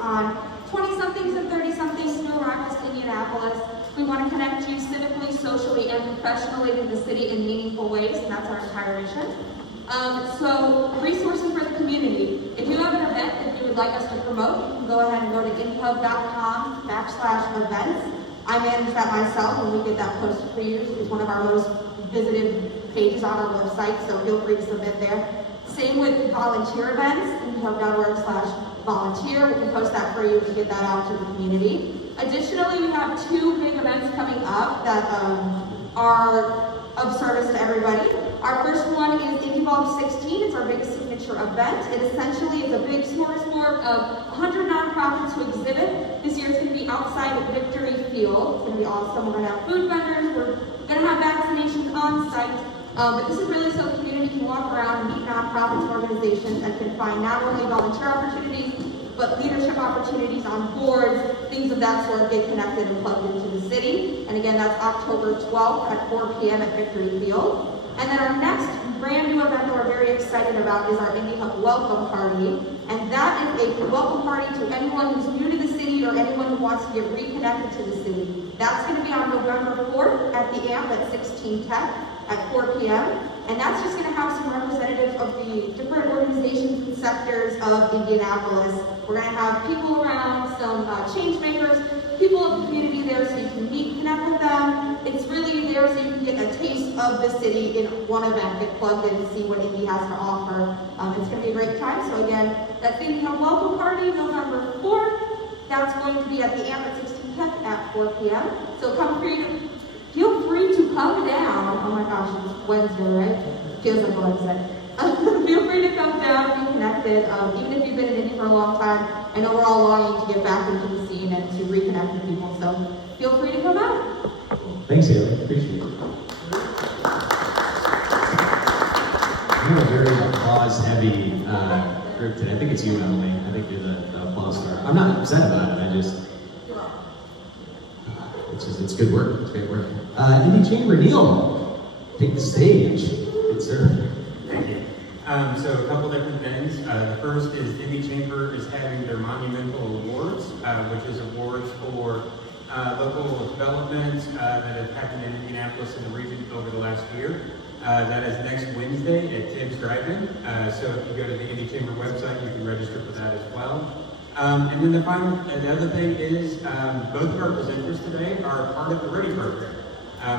on 20-somethings and 30-somethings to arrive to Indianapolis. We want to connect you civically, socially, and professionally to the city in meaningful ways, and that's our entire mission. So, resourcing for the community. If you have an event that you would like us to promote, you can go ahead and go to inpub.com/events. I manage that myself, and we get that posted for you. It's one of our most visited pages on our website, so feel free to submit there. Same with volunteer events, inpub.org/volunteer. We can post that for you and get that out to the community. Additionally, we have 2 big events coming up that are of service to everybody. Our first one is Indianapolis 16. It's our biggest signature event. It essentially is a big smorgasbord of 100 nonprofits who exhibit. This year it's going to be outside at Victory Field. It's going to be awesome. We're going to have food vendors. We're going to have vaccinations on site. But this is really so the community can walk around and meet nonprofits, organizations, and can find not only volunteer opportunities, but leadership opportunities on boards, things of that sort, get connected and plugged into the city. And again, that's October 12th at 4 p.m. at Victory Field. And then our next brand new event that we're very excited about is our Indie Hub Welcome Party. And that is a welcome party to anyone who's new to the city or anyone who wants to get reconnected to the city. That's going to be on November 4th at the AMP at 16 Tech at 4 p.m. And that's just going to have some representatives of the different organizations and sectors of Indianapolis. We're going to have people around, some change makers, people of the community there so you can meet, connect with them. It's really there so you can get a taste of the city in one event, get plugged in and see what Indy has to offer. It's going to be a great time. So again, that's Indie Hub Welcome Party, November 4th. That's going to be at the AMP at 16 Tech at 4 p.m. So feel free to come down. Oh my gosh, it's Wednesday, right? Feels like Wednesday. Feel free to come down, be connected. Even if you've been in Indy for a long time, I know we're all longing to get back into the scene and to reconnect with people. So feel free to come out. Thanks, Haley. Appreciate it. We're a very applause-heavy group today. I think it's you, Emily. I think you're the applause star. I'm not upset about it. It's good work. It's great work. Indy Chamber, Neil, take the stage. Good sir. Thank you. So a couple different things. The first is Indy Chamber is having their monumental awards, which is awards for local development that have happened in Indianapolis and the region over the last year. That is next Wednesday at Tibbs Drive-In. So if you go to the Indy Chamber website, you can register for that as well. And then the other thing is both of our presenters today are part of the READY program,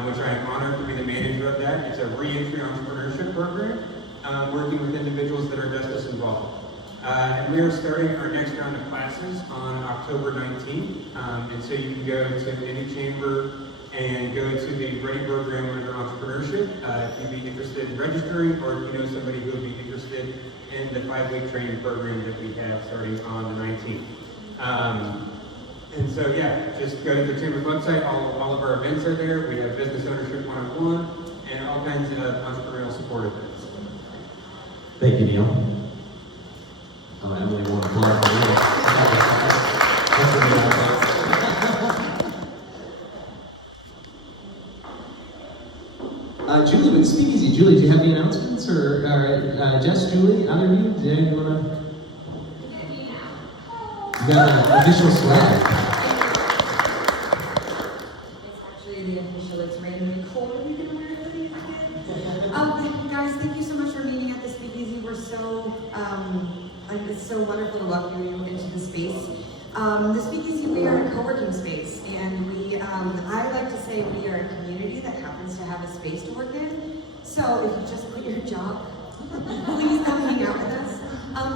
which I am honored to be the manager of that. It's a re-entry entrepreneurship program, working with individuals that are justice involved. And we are starting our next round of classes on October 19th. And so you can go to Indy Chamber and go to the READY program under entrepreneurship if you'd be interested in registering, or if you know somebody who would be interested in the 5-week training program that we have starting on the 19th. And so yeah, just go to the Chamber's website. All of our events are there. We have business ownership 101 and all kinds of entrepreneurial support events. Thank you, Neil. Oh, Emily, want to plug for Julie with Speakeasy. Julie, do you have any announcements? Or Jess, Julie, either of you? Do you want to? You got an official swag. It's actually the official, it's randomly cold. You can wear it. Guys, thank you so much for meeting at the Speakeasy. We're so, it's so wonderful to welcome you into the space. The Speakeasy, we are a co-working space, and I like to say we are a community that happens to have a space to work in. So if you just quit your job, please come hang out with us.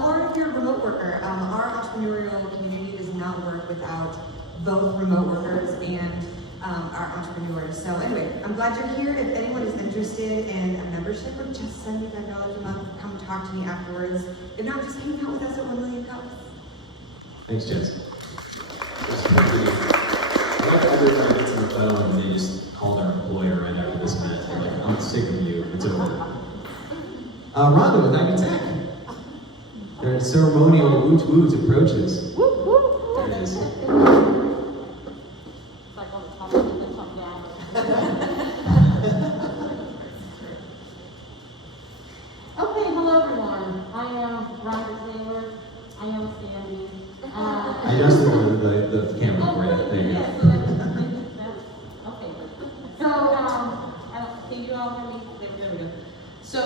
Or if you're a remote worker, our entrepreneurial community does not work without both remote workers and our entrepreneurs. So anyway, I'm glad you're here. If anyone is interested in a membership of just $75 a month, come talk to me afterwards. If not, just hang out with us at 1 Million Cups. Thanks, Jess. I like that every time I get to the title and they just called our employer right after this event. They're like, I'm sick of you. It's over. Rhonda with Ivy Tech. Their ceremonial woot woot approaches. Whoop, whoop. There it is. It's like on the top of the top down. Okay, hello everyone. I am Rhonda Taylor. I am Sandy. I adjusted the camera for you. There you go. Yeah, so that's, okay. So, can you all hear me? There we go. So,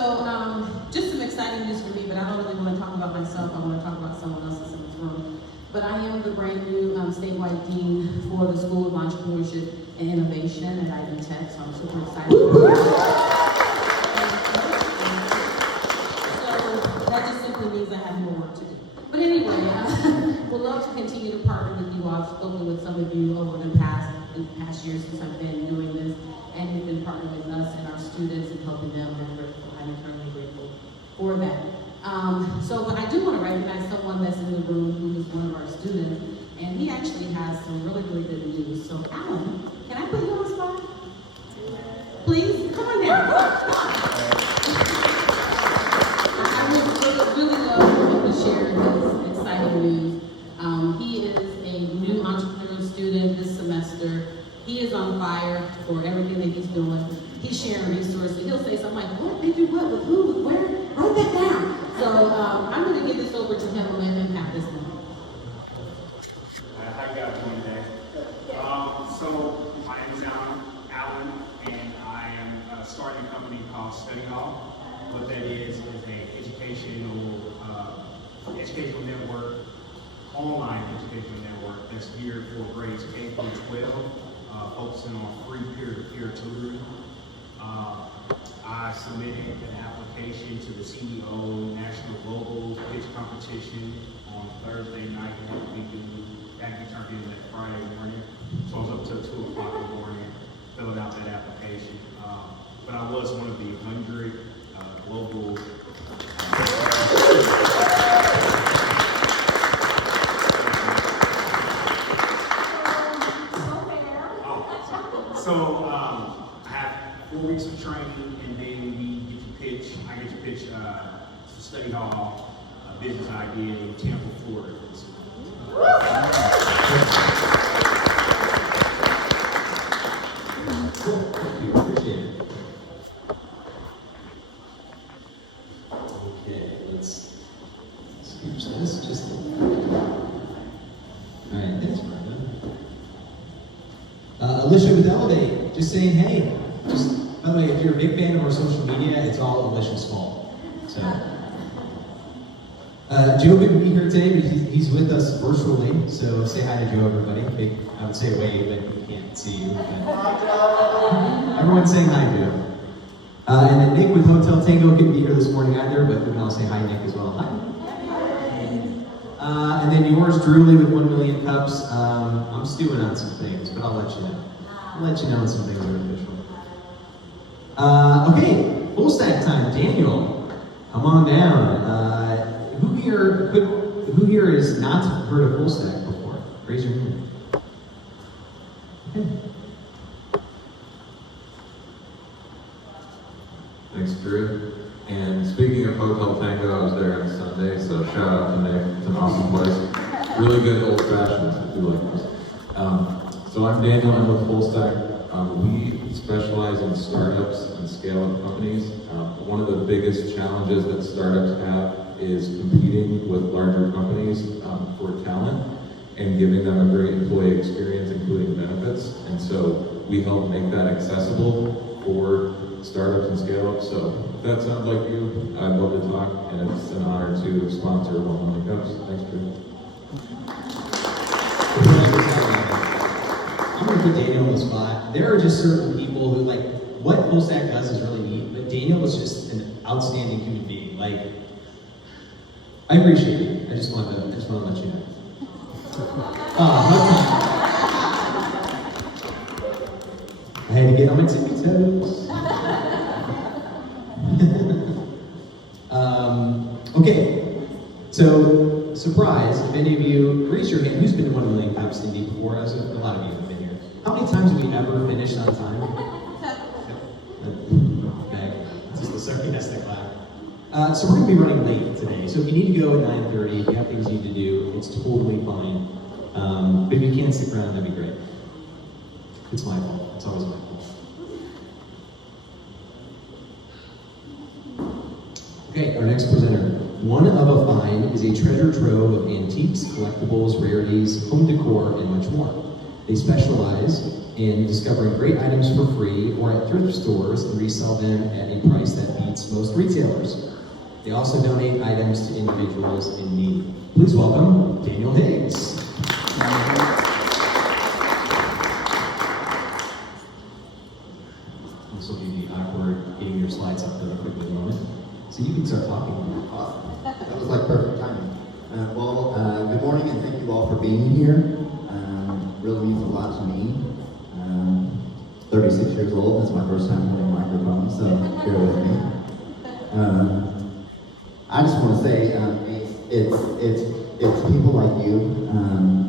just some exciting news for me, but I don't really want to talk about myself. I want to talk about someone else that's in this room. But I am the brand new statewide dean for the School of Entrepreneurship and Innovation at Ivy Tech, so I'm super excited. So that just simply means I have more work to do. But anyway, we'd love to continue to partner with you. I've spoken with some of you over the past years since I've been doing this, and you've been partnering with us and our students and helping them, and I'm grateful. I'm eternally grateful for that. But I do want to recognize someone that's in the room who is one of our students, and he actually has some really, really good news. So, Alan, can I put you on the spot? Please, come on down. I would really love for him to share his exciting news. He is a new entrepreneurial student this semester. He is on fire for everything that he's doing. He's sharing resources. He'll say something like, what? They do what? With who? With where? Write that down. So I'm going to give this over to him and let him have this one. How you guys doing today? So my name is Alan, and I am starting a company called Study Hall. What that is an educational network, online educational network that's geared for grades K through 12, focusing on free peer-to-peer tutoring. I submitted an application to the CEO National Global Pitch Competition on Thursday night. That can be turned in that Friday morning. So I was up till 2 o'clock in the morning, filling out that application. But I was one of the 100 global I have 4 weeks of training, and then we get to pitch. I get to pitch to Study Hall a business idea in Tampa, Florida. Thank you. Appreciate it. Okay, let's speech this. Just. All right, thanks, Brenda. Alicia with Elevate, just saying hey. Just, by the way, if you're a big fan of our social media, it's all Alicia's fault. So, Joe couldn't be here today, but he's with us virtually. So say hi to Joe, everybody. I would say wave, but we can't see you. Everyone's saying hi, Joe. And then Nick with Hotel Tango couldn't be here this morning either, but we can all say hi, Nick, as well. Hi. And then yours, Drewley with 1 million cups. I'm stewing on some things, but I'll let you know. I'll let you know when some things are official. Okay, full stack time. Daniel, come on down. Who here has not heard of full stack before? Raise your hand. Okay. Thanks, Drew. And speaking of Hotel Tango, I was there on Sunday, so shout out to Nick. It's an awesome place. Really good old fashions if you like this. So I'm Daniel, I'm with Full Stack. We specialize in startups and scale-up companies. One of the biggest challenges that startups have is competing with larger companies for talent and giving them a great employee experience, including benefits. And so we help make that accessible for startups and scale-ups. So if that sounds like you, I'd love to talk, and it's an honor to sponsor 1 Million Cups. Thanks, Drew. I'm going to put Daniel on the spot. There are just certain people who, like, what Full Stack does is really neat, but Daniel is just an outstanding human being. Like, I appreciate it. I just want to let you know. I had to get on my tippy toes. Okay, so surprise, if any of you, raise your hand, who's been to 1 Million Cups Indy before? A lot of you have been here. How many times have we ever finished on time? Okay, this is the sarcastic laugh. So we're going to be running late today, so if you need to go at 9:30, if you have things you need to do, it's totally fine. But if you can stick around, that'd be great. It's my fault. It's always my fault. Okay, our next presenter. One of a Find is a treasure trove of antiques, collectibles, rarities, home decor, and much more. They specialize in discovering great items for free or at thrift stores and resell them at a price that beats most retailers. They also donate items to individuals in need. Please welcome Daniel Higgs. This will be the awkward getting your slides up really quickly moment. So you can start talking. That was like perfect timing. Good morning and thank you all for being here. Really means a lot to me. 36 years old, this is my first time holding a microphone, so bear with me. I just want to say it's people like you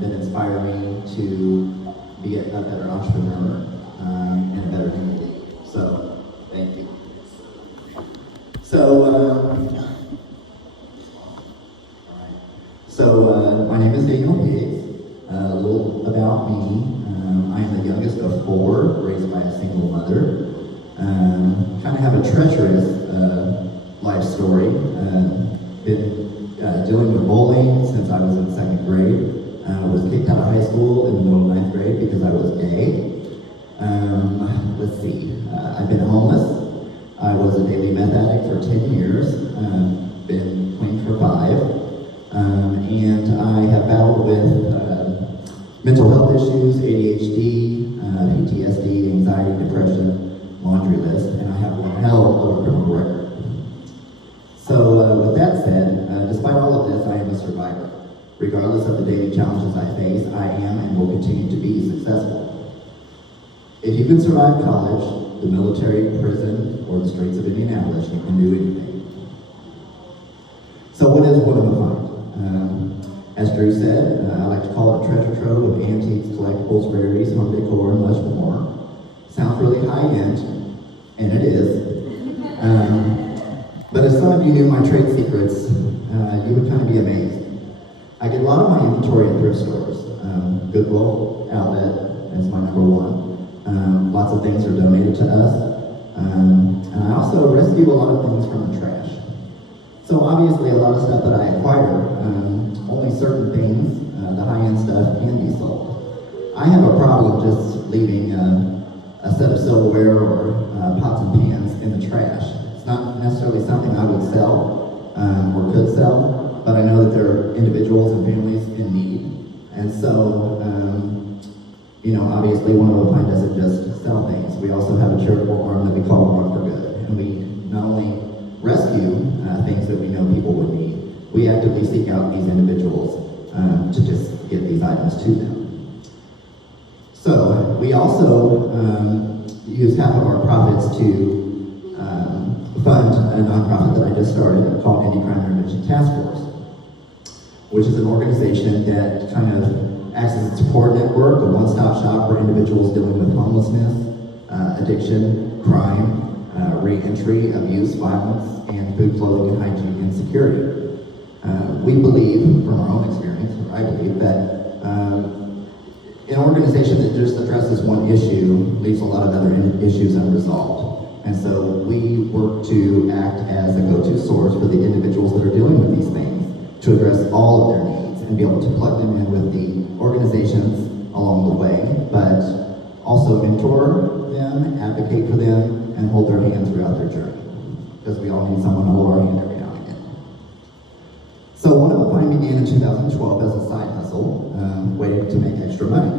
that inspire me to be a better entrepreneur and a better human being. So, thank you. My name is Daniel Higgs. A little about me. I am the youngest of four, raised by a single mother. Kind of have a treacherous life story. Been dealing with bullying since I was in second grade. Was kicked out of high school in the middle of ninth grade because I was gay. Let's see. I've been homeless. I was a daily meth addict for 10 years. Been clean for 5. And I have battled with mental health issues, ADHD, PTSD, anxiety, depression, laundry list, and I have one hell of a criminal record. So with that said, despite all of this, I am a survivor. Regardless of the daily challenges I face, I am and will continue to be successful. If you can survive college, the military, prison, or the streets of Indianapolis, you can do anything. So what is one of a find? As Drew said, I like to call it a treasure trove of antiques, collectibles, rarities, home decor, and much more. Sounds really high-end, and it is. But if some of you knew my trade secrets, you would kind of be amazed. I get a lot of my inventory at thrift stores. Goodwill Outlet is my number one. Lots of things are donated to us. And I also rescue a lot of things from the trash. So obviously a lot of stuff that I acquire, only certain things, the high-end stuff, can be sold. I have a problem just leaving a set of silverware or pots and pans in the trash. It's not necessarily something I would sell or could sell, but I know that there are individuals and families in need. And so, obviously one of a find doesn't just sell things. We also have a charitable arm that we call One for Good. And we not only rescue things that we know people would need, we actively seek out these individuals to just get these items to them. So we also use half of our profits to fund a nonprofit that I just started called Indie Crime Intervention Task Force, which is an organization that kind of acts as a support network, a one-stop shop for individuals dealing with homelessness, addiction, crime, re-entry, abuse, violence, and food, clothing, and hygiene insecurity. We believe, from our own experience, or I believe, that an organization that just addresses one issue leaves a lot of other issues unresolved. And so we work to act as a go-to source for the individuals that are dealing with these things, to address all of their needs and be able to plug them in with the organizations along the way, but also mentor them, advocate for them, and hold their hand throughout their journey. Because we all need someone to hold our hand every now and again. So One of a Find began in 2012 as a side hustle, waiting to make extra money.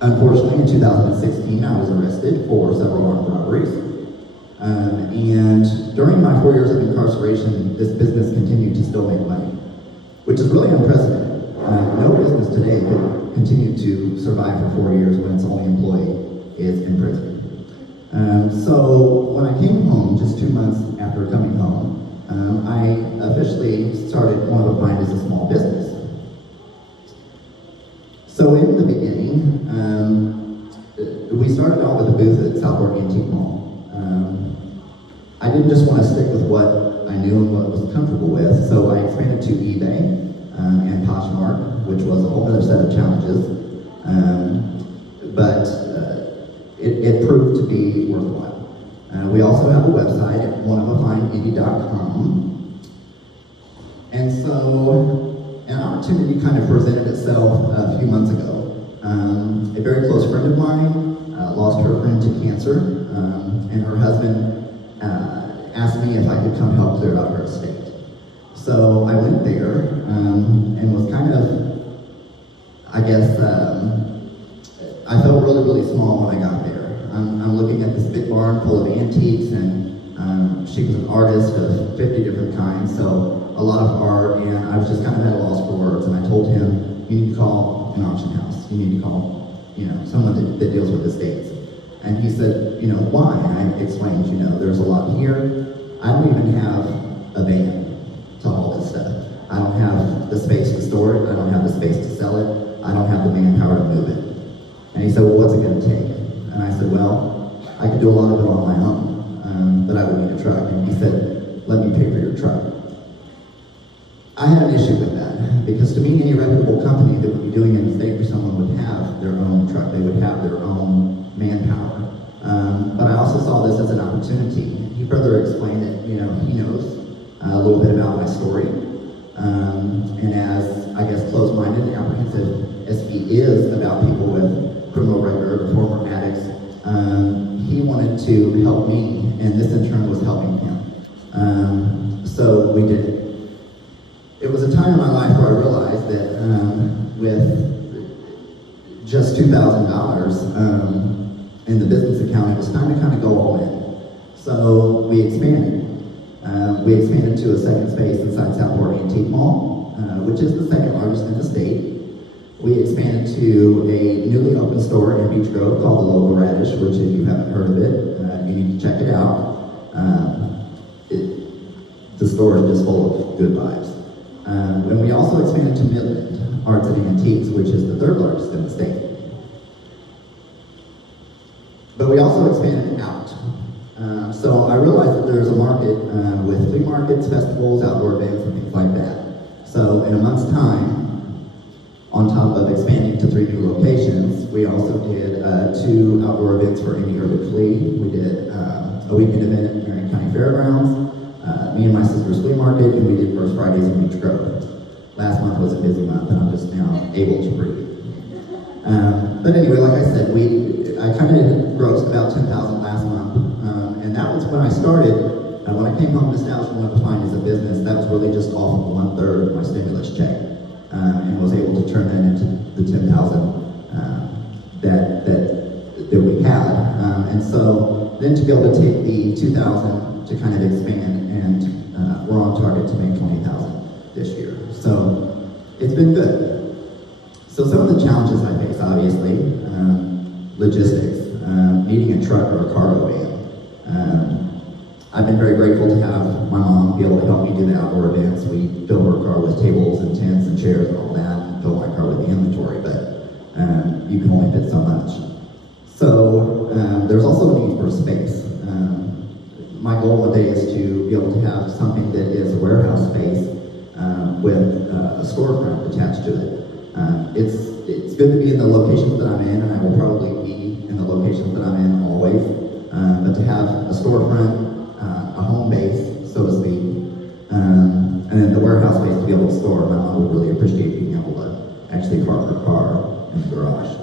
Unfortunately, in 2016, I was arrested for several armed robberies. And during my 4 years of incarceration, this business continued to still make money, which is really unprecedented. No business today could continue to survive for 4 years when its only employee is in prison. So when I came home, just 2 months after coming home, I officially started One of a Find as a small business. So in the beginning, we started out with a booth at Southwark Antique Mall. I didn't just want to stick with what I knew and what I was comfortable with, so I expanded to eBay and Poshmark, which was a whole other set of challenges. But it proved to be worthwhile. We also have a website at oneofafindindy.com. And so an opportunity kind of presented itself a few months ago. A very close friend of mine lost her friend to cancer, and her husband asked me if I could come help clear out her estate. So I went there and was kind of, I guess, I felt really, really small when I got there. I'm looking at this big barn full of antiques, and she was an artist of 50 different kinds, so a lot of art, and I was just kind of at a loss for words, and I told him, you need to call an auction house. You need to call, someone that deals with estates. And he said, why? And I explained, there's a lot here. I don't even have a van to haul this stuff. I don't have the space to store it. I don't have the space to sell it. I don't have the manpower to move it. And he said, well, what's it going to take? And I said, well, I could do a lot of it on my own, but I would need a truck. And he said, let me pay for your truck. I had an issue with that, because to me, any reputable company that would be doing an estate for someone would have their own truck. They would have their own manpower. But I also saw this as an opportunity. He further explained that, he knows a little bit about my story. And as, I guess, closed-minded and apprehensive as he is about people with criminal record or former addicts, he wanted to help me, and this in turn was helping him. So we did it. It was a time in my life where I realized that with just $2,000 in the business account, it was time to kind of go all in. So we expanded. We expanded to a second space inside Southport Antique Mall, which is the second largest in the state. We expanded to a newly opened store in Beach Grove called the Local Radish, which if you haven't heard of it, you need to check it out. The store is just full of good vibes. And we also expanded to Midland Arts and Antiques, which is the third largest in the state. But we also expanded out. So I realized that there's a market with flea markets, festivals, outdoor events, and things like that. So in a month's time, on top of expanding to 3 new locations, we also did 2 outdoor events for Indy Urban Flea. We did a weekend event at Marion County Fairgrounds, me and my sister's flea market, and we did First Fridays in Beach Grove. Last month was a busy month, and I'm just now able to breathe. But anyway, like I said, I kind of grossed about $10,000 last month, and that was when I started. When I came home to establish One of a Kind as a business, that was really just off of 1/3 of my stimulus check, and was able to turn that into the $10,000 that we had. And so then to be able to take the $2,000 to kind of expand, and we're on target to make $20,000 this year. So it's been good. So some of the challenges I face, obviously, logistics, needing a truck or a cargo van. I've been very grateful to have my mom be able to help me do the outdoor events. We fill her car with tables and tents and chairs and all that, and fill my car with the inventory, but you can only fit so much. So there's also a need for space. My goal one day is to be able to have something that is a warehouse space with a storefront attached to it. It's good to be in the locations that I'm in, and I will probably be in the locations that I'm in always. But to have a storefront, a home base, so to speak, and then the warehouse space to be able to store, my mom would really appreciate being able to actually park her car in the garage.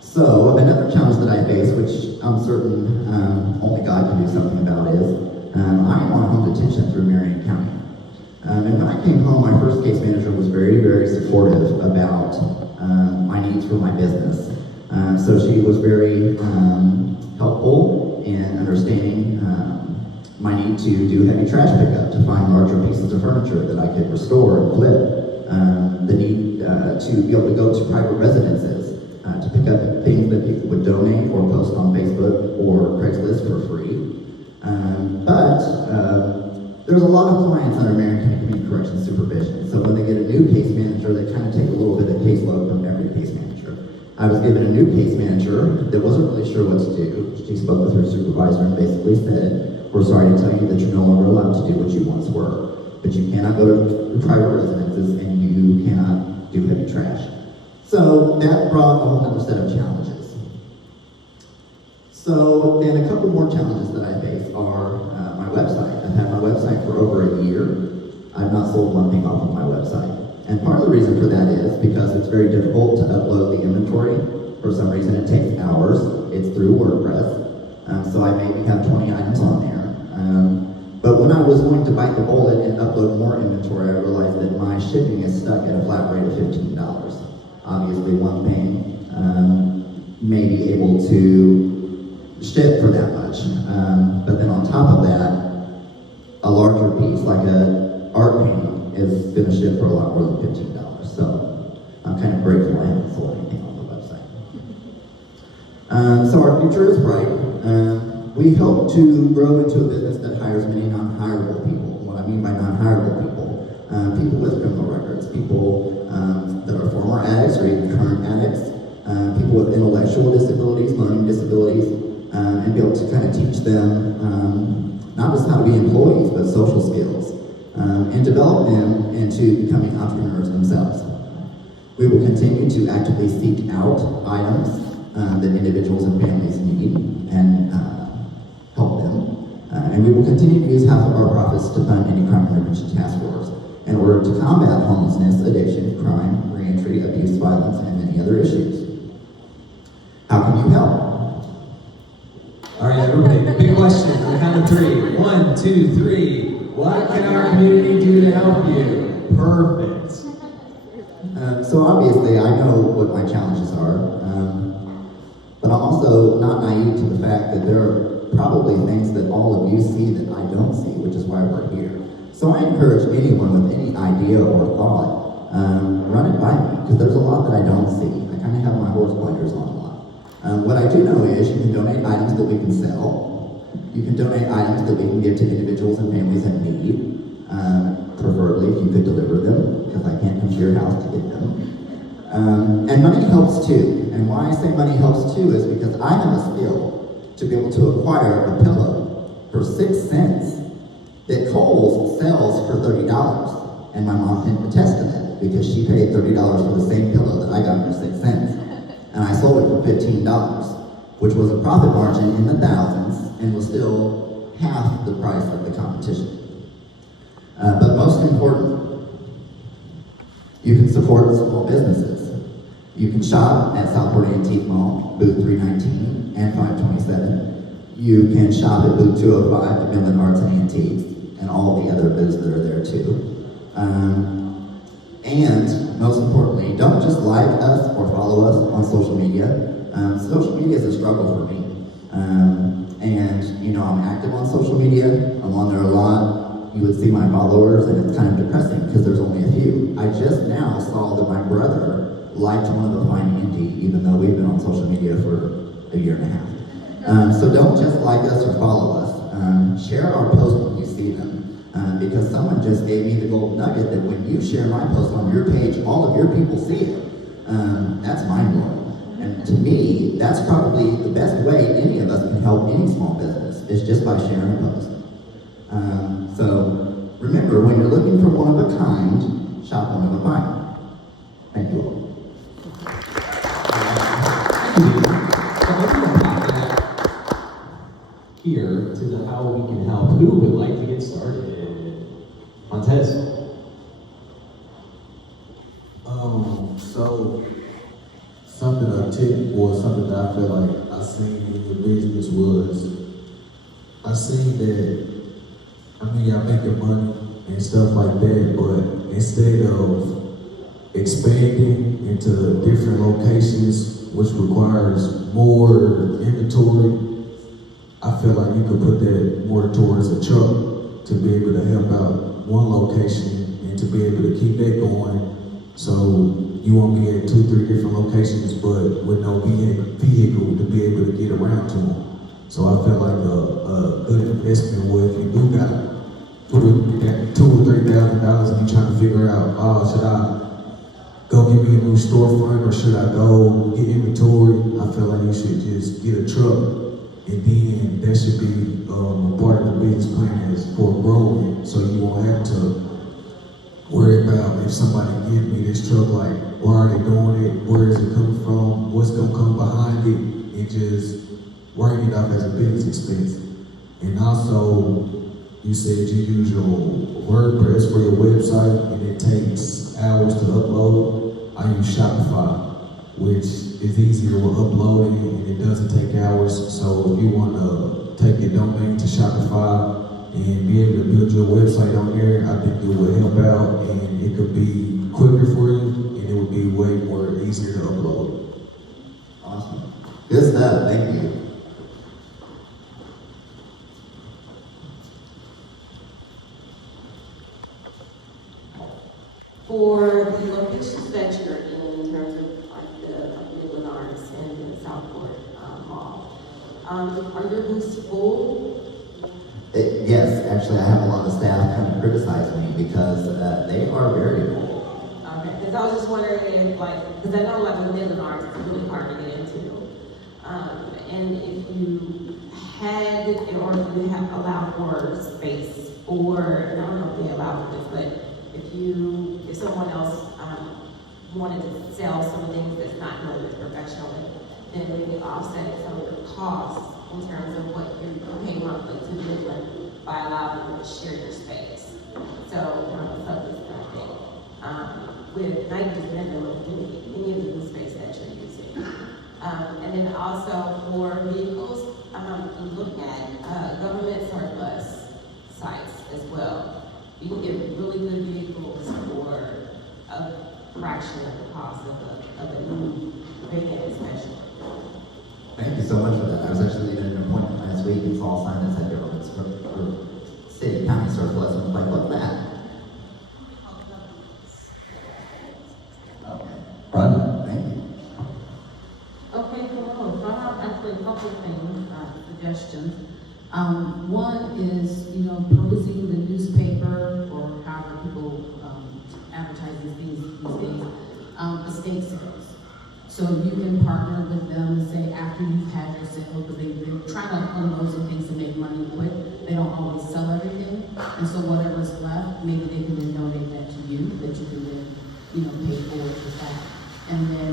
So another challenge that I face, which I'm certain only God can do something about, is I am on home detention through Marion County. And when I came home, my first case manager was very, very supportive about my needs for my business. So she was very helpful in understanding my need to do heavy trash pickup, to find larger pieces of furniture that I could restore and flip, the need to be able to go to private residences, to pick up things that people would donate or post on Facebook or Craigslist for free. But there's a lot of clients under Marion County Community Corrections supervision, so when they get a new case manager, they kind of take a little bit of caseload from every case manager. I was given a new case manager that wasn't really sure what to do. She spoke with her supervisor and basically said, we're sorry to tell you that you're no longer allowed to do what you once were, but you cannot go to private residences and you cannot do heavy trash. So that brought a whole other set of challenges. So So then a couple more challenges that I face are my website. I've had my website for over a year. I've not sold one thing off of my website. And part of the reason for that is because it's very difficult to upload the inventory. For some reason it takes hours. It's through WordPress. So I maybe have 20 items on there. But when I was going to bite the bullet and upload more inventory, I realized that my shipping is stuck at a flat rate of $15. Obviously one thing may be able to ship for that much. But then on top of that, a larger piece, like a art painting, is going to ship for a lot more than $15. So I'm kind of grateful I haven't sold anything on the website. So our future is bright. We hope to grow into a business that hires many non-hireable people. What I mean by non-hireable people, people with criminal records, people that are former addicts or even current addicts, people with intellectual disabilities, learning disabilities, and be able to kind of teach them not just how to be employees, but social skills, and develop them into becoming entrepreneurs themselves. We will continue to actively seek out items that individuals and families need and help them. And we will continue to use half of our profits to fund any crime prevention task force in order to combat homelessness, addiction, crime, reentry, abuse, violence, and many other issues. How can you help? All right, everybody, big question on the count of three. 1, 2, 3. What can our community do to help you? Perfect. So obviously, I know what my challenges are, but I'm also not naive to the fact that there are probably things that all of you see that I don't see, which is why we're here. So I encourage anyone with any idea or thought, run it by me, because there's a lot that I don't see. I kind of have my horse blinders on a lot. What I do know is you can donate items that we can sell. You can donate items that we can give to individuals and families in need. Preferably if you could deliver them, because I can't come to your house to get them. And money helps too. And why I say money helps too is because I have a skill to be able to acquire a pillow for 6 cents that Kohl's sells for $30. And my mom can attest to that because she paid $30 for the same pillow that I got for 6 cents. And I sold it for $15, which was a profit margin in the thousands and was still half the price of the competition. But most important, you can support small businesses. You can shop at Southport Antique Mall, booth 319 and 527. You can shop at booth 205 at Midland Arts and Antiques, and all the other booths that are there too. And most importantly, don't just like us or follow us on social media. Social media is a struggle for me. And you know, I'm active on social media. I'm on there a lot. You would see my followers, and it's kind of depressing because there's only a few. I just now saw that my brother liked one of the Fine Indie, even though we've been on social media for a year and a half. So don't just like us or follow us. Share our posts when you see them. Because someone just gave me the gold nugget that when you share my post on your page, all of your people see it. That's mind-blowing. And to me, that's probably the best way any of us can help any small business, is just by sharing a post. So remember, when you're looking for one of a kind, shop one of a kind. Thank you all. Here to the how we can help. Who would like to get started? Montez. So something I took or something that I feel like I seen in your business was I seen that y'all making money and stuff like that, but instead of expanding into different locations, which requires more inventory, I feel like you could put that more towards a truck to be able to help out one location and to be able to keep that going. So you won't be at 2-3 different locations, but with no vehicle to be able to get around to them. So I feel like a good investment would, if you do got $2,000 or $3,000 and you're trying to figure out, should I go get me a new storefront or should I go get inventory? I feel like you should just get a truck. And then that should be a part of the business plan is for growing, so you won't have to worry about if somebody gives me this truck, like, why are they doing it, where is it coming from, what's gonna come behind it, and just writing it off as a business expense. And also, you said you use your WordPress for your website and it takes hours to upload. I use Shopify, which is easy to upload it and it doesn't take hours. So if you want to take your domain to Shopify and be able to build your website on there, I think it will help out and it could be quicker for you and it would be way more easier to upload. Awesome. Good stuff. Thank you. For the locations that you're in terms of like the Midland Arts and the Southport Mall, are your booths full? Yes, actually, I have a lot of staff kind of criticize me because they are very full. Okay, because I was just wondering if like, because I know like with Midland Arts, it's really hard to get into. And if you had, or if you have allowed more space, or, and I don't know if they allow for this, but if someone else wanted to sell some things that's not known as professionally, then maybe offsetting some of the costs in terms of what you're paying monthly to Midland by allowing them to share your space. So, this kind of thing. With Nike Midland, any of the space that you're using. And then also for vehicles, look at government surplus sites as well. You can get really good vehicles for a fraction of the cost of a new vacant special. Thank you so much for that. I was actually in an appointment last week and saw a sign that said government or city county surplus and was like, what's that? Okay. Rhonda, thank you. Okay, hello. So I have actually a couple of things, suggestions. One is, perusing the newspaper or however people advertise these things these days, estate sales. So you can partner with them and say after you've had your sale, because they're trying to unload some things to make money quick. They don't always sell everything, and so whatever's left, maybe they can then donate that to you, that you can then, pay forward with that. And then,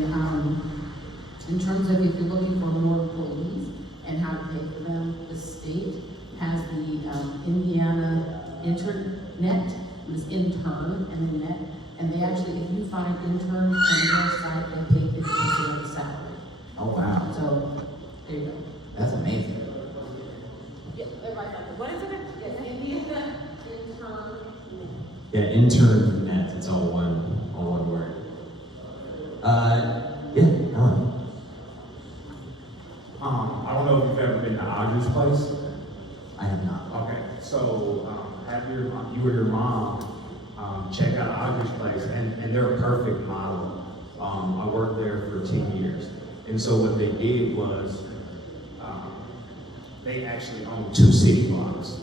in terms of if you're looking for more employees and how to pay for them, the state has the Indiana Internet, this intern and the net, and they actually, if you find interns on their site, they pay 50% of the salary. Oh, wow. So, there you go. That's amazing. Yeah, everybody, what is it? Yes, Indiana intern. Yeah, internet, it's all one word. Yeah, Alan. I don't know if you've ever been to Audrey's place. I have not. Okay, so have you or your mom check out Audrey's place, and they're a perfect model. I worked there for 10 years, and so what they did was they actually own 2 city blocks,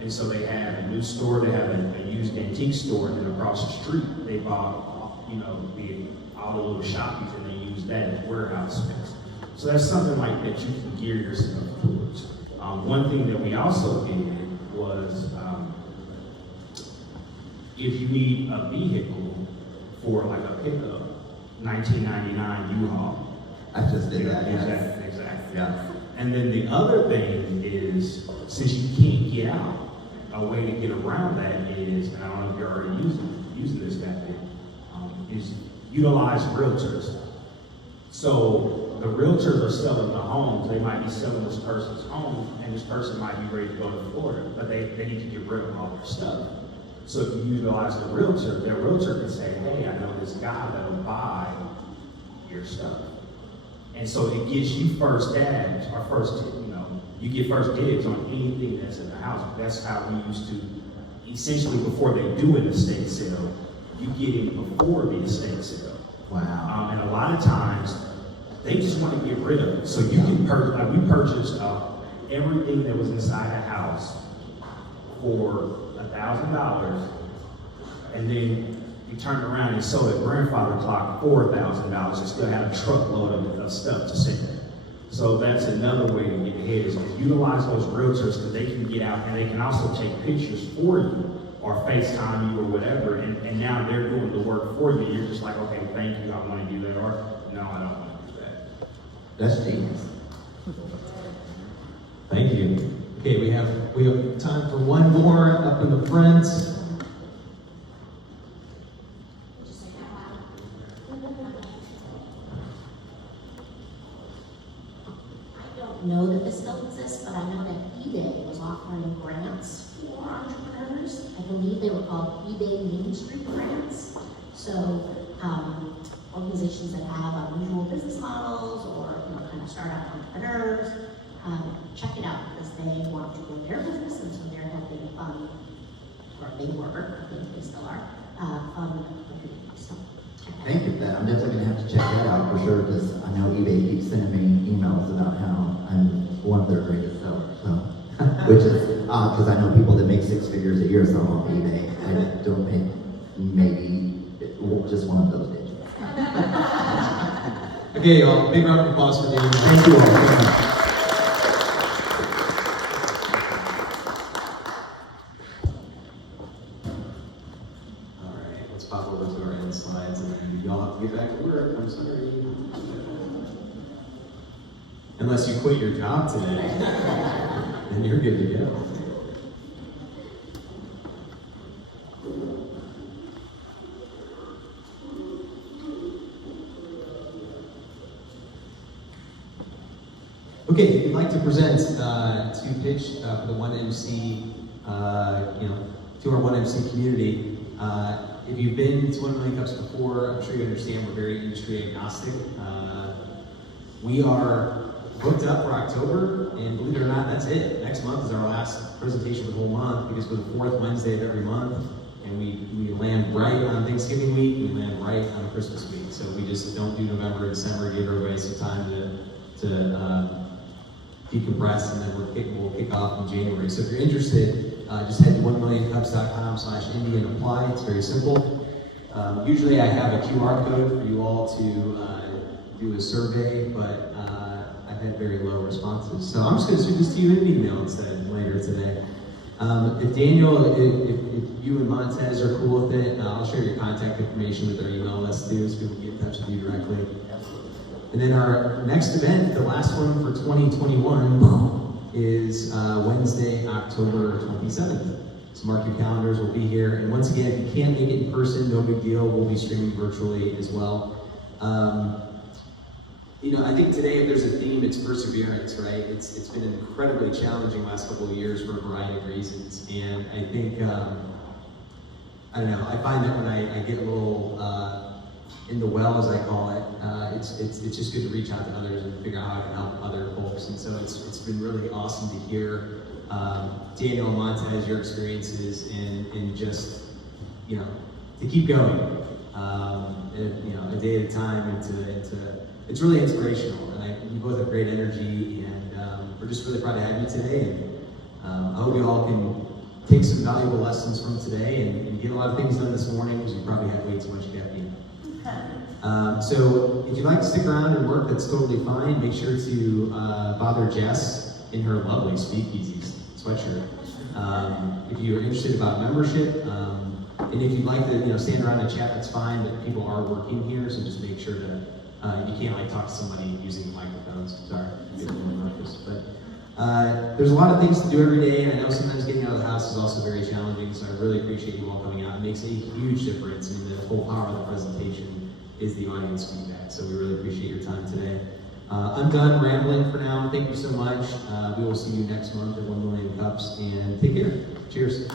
and so they have a new store, they have a used antique store, and then across the street they bought, all the little shoppies, and they use that as warehouse space. So that's something like that you can gear yourself towards. One thing that we also did was, if you need a vehicle for like a pickup, 1999 U-Haul. I just did that. Exactly, exactly. Yeah. And then the other thing is, since you can't get out, a way to get around that is, and I don't know if you're already using this method, is utilize realtors. So the realtors are selling the homes. They might be selling this person's home, and this person might be ready to go to Florida, but they need to get rid of all their stuff. So if you utilize the realtor, their realtor can say, hey, I know this guy that'll buy your stuff. And so it gives you first dibs, or first, you get first dibs on anything that's in the house. That's how we used to, essentially before they do an estate sale, you get in before the estate sale. Wow. And a lot of times, they just want to get rid of it. So you can purchase, like we purchased everything that was inside the house for $1,000, and then you turned around and sold a grandfather clock for $4,000 and still had a truckload of stuff to sell. So that's another way to get ahead, is to utilize those realtors, because they can get out and they can also take pictures for you or FaceTime you or whatever, and now they're doing the work for you. You're just like, okay, thank you, I want to do that, or no, I don't want to do that. That's genius. Thank you. Okay, we have time for one more up in the front. I don't know that this still exists, but I know that eBay was offering grants for entrepreneurs. I believe they were called eBay Main Street grants. So organizations that have unusual business models or kind of startup entrepreneurs, check it out because they want to grow their business, and so they're helping fund, or they were, I think they still are, fund opportunities. So check that out. Thank you for that. I'm definitely gonna have to check that out for sure, because I know eBay keeps sending me emails about how I'm one of their greatest sellers, so. Which is odd, because I know people that make 6 figures a year sell on eBay. I don't make maybe just one of those days. Okay, y'all, big round of applause for Daniel. Thank you all very much. All right, let's pop over to our end slides, and then y'all have to get back to work. I'm sorry. Unless you quit your job today, then you're good to go. Okay, if you'd like to present to pitch for the 1MC, to our 1MC community, if you've been to 1 Million Cups before, I'm sure you understand we're very industry agnostic. We are booked up for October, and believe it or not, that's it. Next month is our last presentation for the whole month because we're the 4th Wednesday of every month, and we land right on Thanksgiving week, we land right on Christmas week. So we just don't do November and December, give everybody some time to decompress, and then we'll kick off in January. So if you're interested, just head to 1millioncups.com/Indy and apply. It's very simple. Usually I have a QR code for you all to do a survey, but I've had very low responses. So I'm just going to shoot this to you in an email instead later today. If Daniel, if you and Montez are cool with it, I'll share your contact information with our email list too, so people can get in touch with you directly. And then our next event, the last one for 2021, is Wednesday, October 27th. So mark your calendars, we'll be here. And once again, if you can't make it in person, no big deal, we'll be streaming virtually as well. I think today, if there's a theme, it's perseverance, right? It's been an incredibly challenging last couple of years for a variety of reasons. And I think, I don't know, I find that when I get a little in the well, as I call it, it's just good to reach out to others and figure out how I can help other folks. And so it's been really awesome to hear Daniel and Montez, your experiences and just, to keep going, a day at a time, and it's really inspirational. And you both have great energy, and we're just really proud to have you today. And I hope you all can take some valuable lessons from today and get a lot of things done this morning, because you probably had way too much caffeine. So if you'd like to stick around and work, that's totally fine. Make sure to bother Jess in her lovely Speakeasy sweatshirt. If you're interested about membership, and if you'd like to stand around and chat, that's fine, but people are working here, so just make sure to, you can't talk to somebody using microphones. Sorry, I'm getting a little nervous. But there's a lot of things to do every day, and I know sometimes getting out of the house is also very challenging, so I really appreciate you all coming out. It makes a huge difference, and the whole power of the presentation is the audience feedback, so we really appreciate your time today. I'm done rambling for now. Thank you so much. We will see you next month at 1 Million Cups, and take care. Cheers.